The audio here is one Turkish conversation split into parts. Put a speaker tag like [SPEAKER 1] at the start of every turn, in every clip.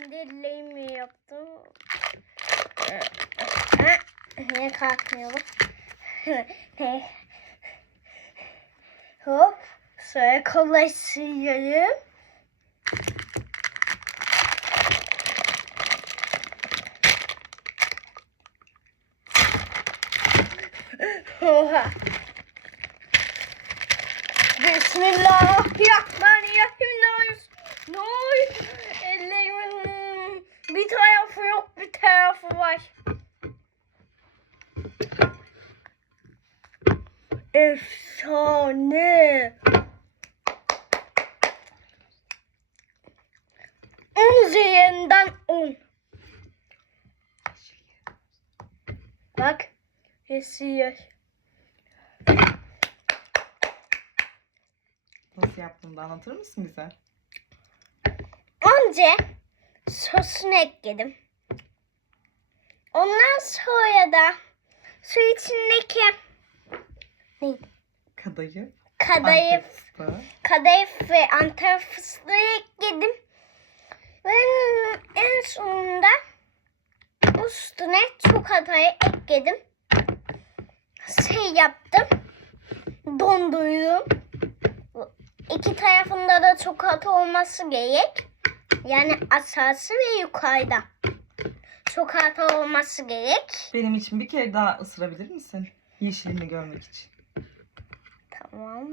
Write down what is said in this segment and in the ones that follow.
[SPEAKER 1] kendi ellerimle yaptım. Niye kalkmıyorum? ne? Hop. Sonra kolay sıyırım. Oha. Bismillahirrahmanirrahim. tane. On üzerinden on. Bak. Esiyor.
[SPEAKER 2] Nasıl yaptığını anlatır mısın bize?
[SPEAKER 1] Önce sosunu ekledim. Ondan sonra da su içindeki neydi? Kadayıf. Kadayıf. kadayıf ve antep fıstığı ekledim. Ve en sonunda üstüne çikolatayı ekledim. Şey yaptım. Dondurdum. İki tarafında da çikolata olması gerek. Yani aşağısı ve yukarıda. Çikolata olması gerek.
[SPEAKER 2] Benim için bir kere daha ısırabilir misin? Yeşilini görmek için.
[SPEAKER 1] Tamam.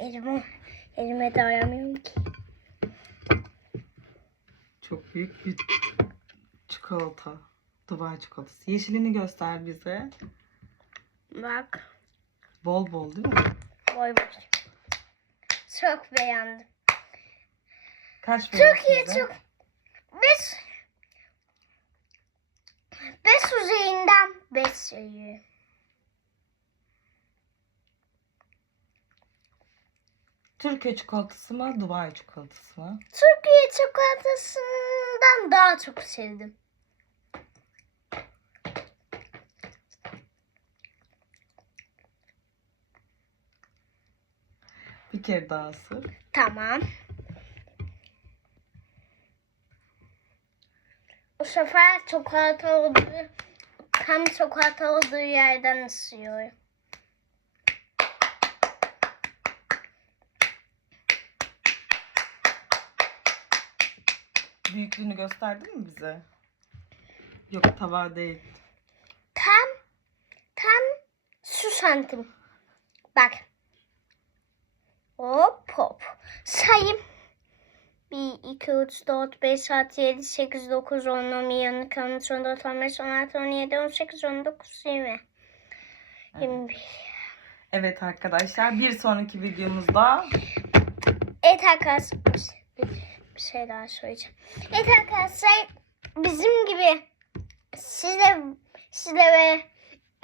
[SPEAKER 1] Elime, elime dayanamıyorum ki.
[SPEAKER 2] Çok büyük bir çikolata. Dubai çikolatası. Yeşilini göster bize.
[SPEAKER 1] Bak.
[SPEAKER 2] Bol bol değil mi?
[SPEAKER 1] Bol bol. Çok beğendim. Kaç Çok iyi size? çok. Beş, beş üzerinden
[SPEAKER 2] Türkiye çikolatası mı, Dubai çikolatası mı?
[SPEAKER 1] Türkiye çikolatasından daha çok sevdim.
[SPEAKER 2] Bir kere daha sır.
[SPEAKER 1] Tamam. Bu sefer çikolata olduğu, tam çikolata olduğu yerden ısıyorum.
[SPEAKER 2] büyüklüğünü gösterdin mi bize? Yok tabağı değil.
[SPEAKER 1] Tam tam şu santim. Bak. Hop hop. Sayayım. 1, 2, 3, 4, 5, 6, 7, 8, 9, 10, 11, 12, 13, 14, 15, 16, 17, 18, 19, 20. 21.
[SPEAKER 2] Evet arkadaşlar bir sonraki videomuzda.
[SPEAKER 1] Evet arkadaşlar bir şey daha söyleyeceğim. Evet arkadaşlar bizim gibi size size ve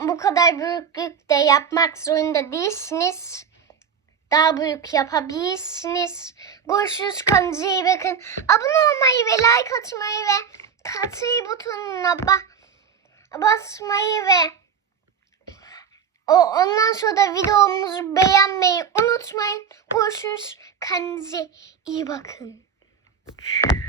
[SPEAKER 1] bu kadar büyüklükte yapmak zorunda değilsiniz. Daha büyük yapabilirsiniz. Görüşürüz kanalımıza iyi bakın. Abone olmayı ve like atmayı ve katıl butonuna ba basmayı ve o ondan sonra da videomuzu beğenmeyi unutmayın. Görüşürüz. Kendinize iyi bakın. much.